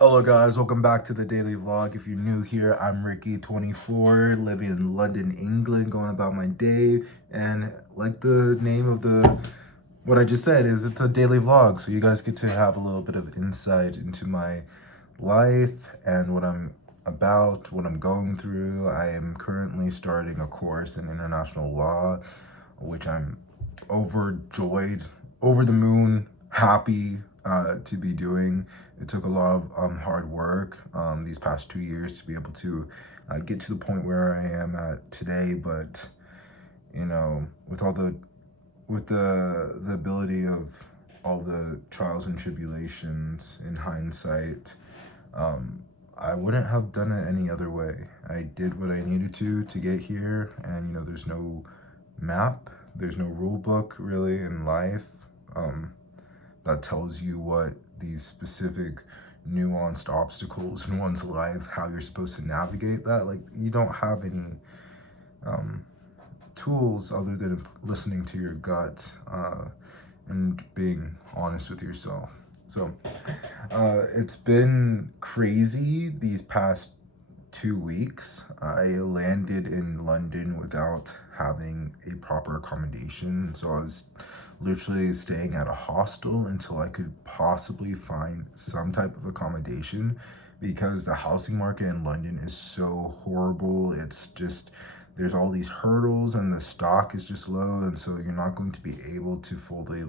Hello guys, welcome back to the daily vlog. If you're new here, I'm Ricky, 24, living in London, England, going about my day. And like the name of what I just said is, it's a daily vlog. So you guys get to have a little bit of insight into my life and what I'm about, what I'm going through. I am currently starting a course in international law, which I'm overjoyed, over the moon, happy to be doing. It took a lot of hard work these past 2 years to be able to get to the point where I am at today. But you know, with the ability of all the trials and tribulations in hindsight, I wouldn't have done it any other way. I did what I needed to get here, and there's no map, there's no rule book really in life that tells you what these specific nuanced obstacles in one's life, how you're supposed to navigate that. Like, you don't have any um, tools other than listening to your gut and being honest with yourself. So it's been crazy these past 2 weeks. I landed in London without having a proper accommodation. So I was literally staying at a hostel until I could possibly find some type of accommodation, because the housing market in London is so horrible. It's just, there's all these hurdles and the stock is just low, and so you're not going to be able to fully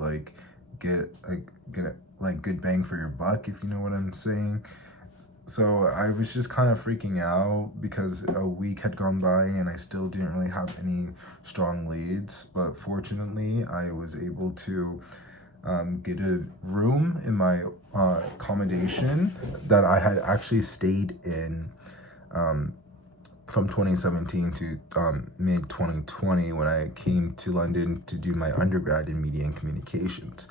get good bang for your buck, if you know what I'm saying. So I was just kind of freaking out because a week had gone by and I still didn't really have any strong leads. But fortunately, I was able to get a room in my accommodation that I had actually stayed in from 2017 to mid 2020, when I came to London to do my undergrad in media and communications.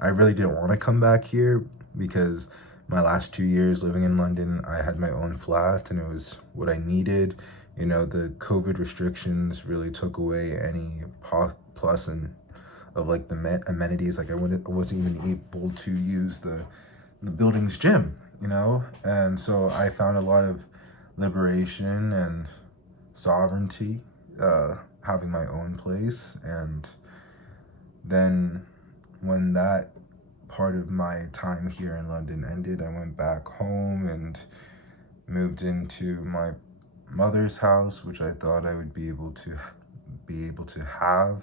I really didn't want to come back here because my last 2 years living in London, I had my own flat and it was what I needed. The COVID restrictions really took away any plus and of like the amenities. Like, I wasn't even able to use the building's gym, and so I found a lot of liberation and sovereignty having my own place. And then when that part of my time here in London ended, I went back home and moved into my mother's house, which I thought I would be able to have,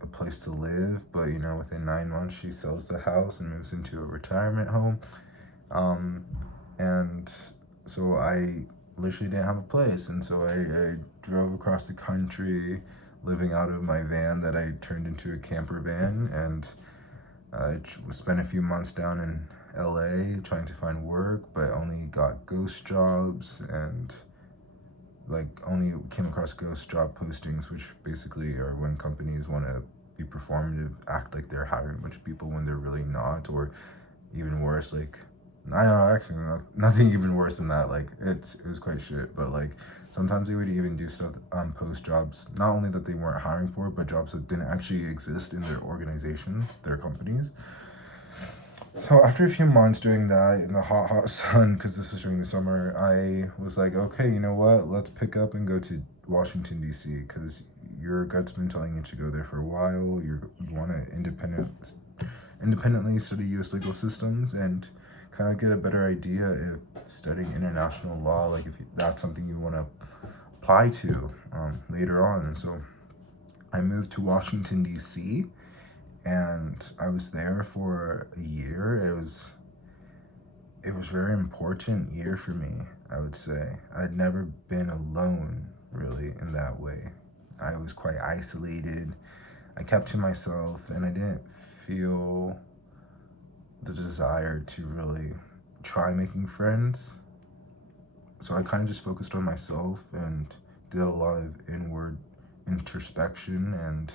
a place to live. But within 9 months, she sells the house and moves into a retirement home. And so I literally didn't have a place, and so I drove across the country, living out of my van that I turned into a camper van. And I spent a few months down in LA trying to find work, but only got ghost jobs, and like only came across ghost job postings, which basically are when companies want to be performative, act like they're hiring a bunch of people when they're really not. Or even worse, like, I don't know, actually nothing even worse than that. Like, it was quite shit. But like, sometimes they would even do stuff post jobs, not only that they weren't hiring for, but jobs that didn't actually exist in their organizations, their companies. So after a few months doing that in the hot sun, because this was during the summer, I was like, okay, you know what? Let's pick up and go to Washington, D.C., because your gut's been telling you to go there for a while. You want to independently study U.S. legal systems and kind of get a better idea if studying international law, like if that's something you want to apply to later on. And so I moved to Washington, D.C., and I was there for a year. It was a very important year for me, I would say. I'd never been alone really in that way. I was quite isolated. I kept to myself, and I didn't feel the desire to really try making friends. So I kind of just focused on myself and did a lot of inward introspection and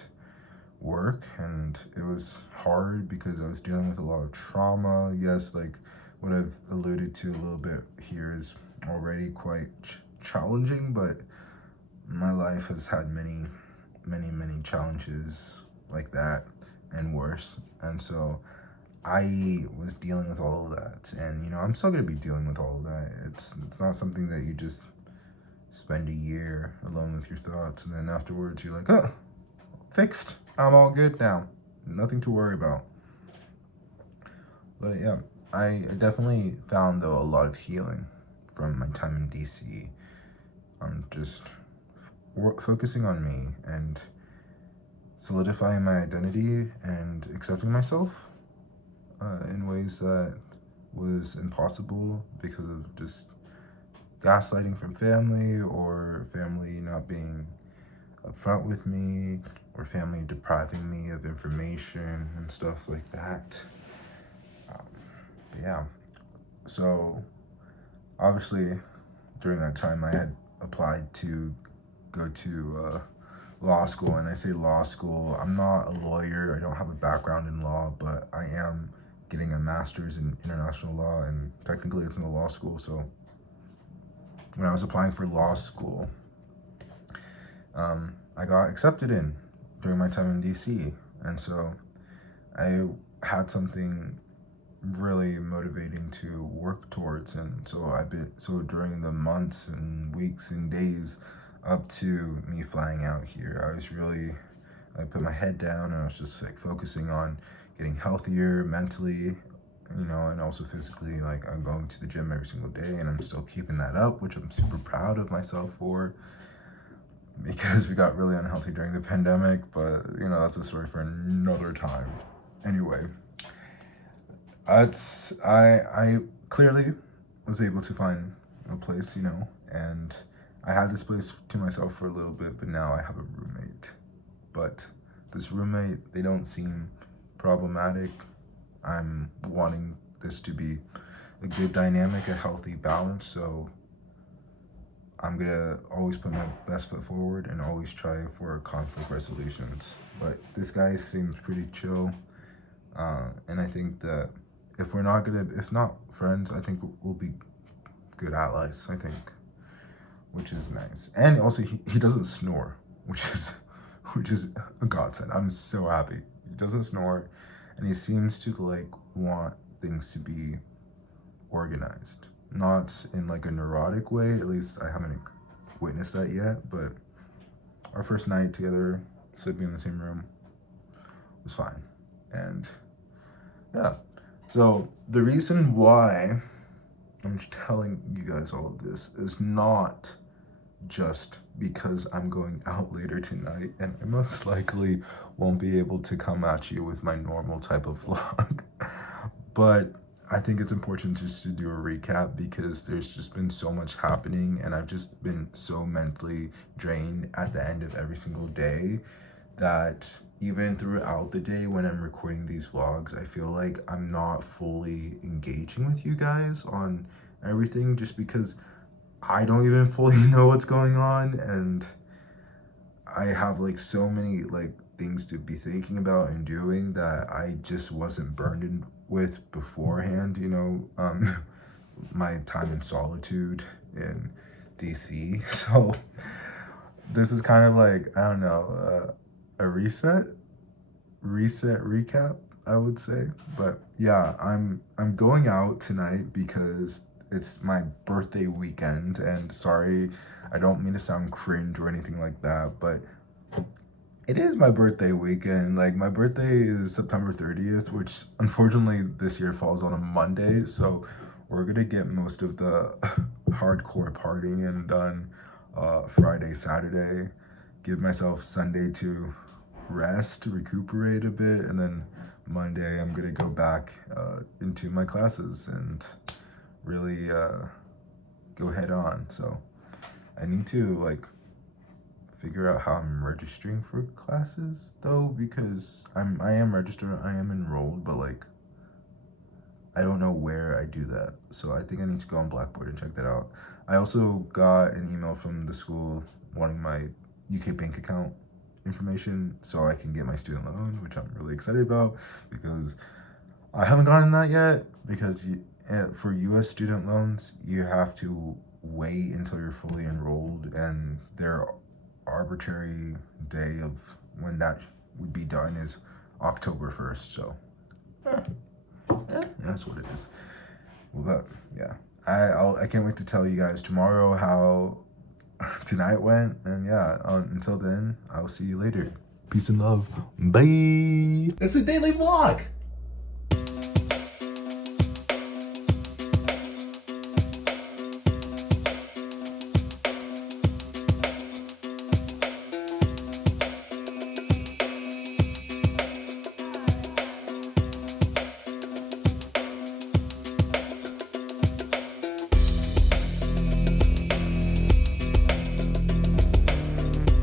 work. And it was hard because I was dealing with a lot of trauma. Yes, like what I've alluded to a little bit here is already quite challenging, but my life has had many, many, many challenges like that and worse. And so I was dealing with all of that, and I'm still gonna be dealing with all of that. It's not something that you just spend a year alone with your thoughts, and then afterwards you're like, oh, fixed. I'm all good now. Nothing to worry about. But yeah, I definitely found though a lot of healing from my time in DC. I'm just focusing on me and solidifying my identity and accepting myself in ways that was impossible because of just gaslighting from family, or family not being upfront with me, or family depriving me of information and stuff like that. But yeah, so obviously during that time I had applied to go to law school, and I say law school, I'm not a lawyer, I don't have a background in law, but I am getting a master's in international law, and technically it's in a law school. So when I was applying for law school, I got accepted in during my time in DC, and so I had something really motivating to work towards. And so during the months and weeks and days up to me flying out here, I put my head down, and I was just like focusing on getting healthier mentally, and also physically. Like, I'm going to the gym every single day, and I'm still keeping that up, which I'm super proud of myself for, because we got really unhealthy during the pandemic. But that's a story for another time. Anyway, I clearly was able to find a place, and I had this place to myself for a little bit, but now I have a roommate. But this roommate, they don't seem problematic. I'm wanting this to be a good dynamic, a healthy balance, so I'm gonna always put my best foot forward and always try for conflict resolutions. But this guy seems pretty chill, and I think that if not friends, I think we'll be good allies, I think, which is nice. And also, he doesn't snore, which is a godsend. I'm so happy. He doesn't snore, and he seems to want things to be organized. Not in like a neurotic way, at least I haven't witnessed that yet, but our first night together, sleeping in the same room, was fine. And yeah, so the reason why I'm telling you guys all of this is not just because I'm going out later tonight, and I most likely won't be able to come at you with my normal type of vlog, but I think it's important just to do a recap, because there's just been so much happening, and I've just been so mentally drained at the end of every single day that even throughout the day when I'm recording these vlogs, I feel like I'm not fully engaging with you guys on everything, just because I don't even fully know what's going on, and I have so many things to be thinking about and doing that I just wasn't burdened with beforehand. My time in solitude in DC. So this is kind of I don't know, a reset recap, I would say. But yeah, I'm going out tonight because it's my birthday weekend, and sorry, I don't mean to sound cringe or anything like that, but it is my birthday weekend. My birthday is September 30th, which unfortunately this year falls on a Monday, so we're gonna get most of the hardcore partying done Friday, Saturday, give myself Sunday to rest, recuperate a bit, and then Monday I'm gonna go back into my classes and really go head on. So I need to figure out how I'm registering for classes though, because I am registered, I am enrolled, but I don't know where I do that. So I think I need to go on Blackboard and check that out. I also got an email from the school wanting my UK bank account information so I can get my student loan, which I'm really excited about, because I haven't gotten that yet, because for US student loans, you have to wait until you're fully enrolled, and their arbitrary day of when that would be done is October 1st. So That's what it is. Well, but yeah, I can't wait to tell you guys tomorrow how tonight went. And yeah, until then, I'll see you later. Peace and love. Bye. It's a daily vlog.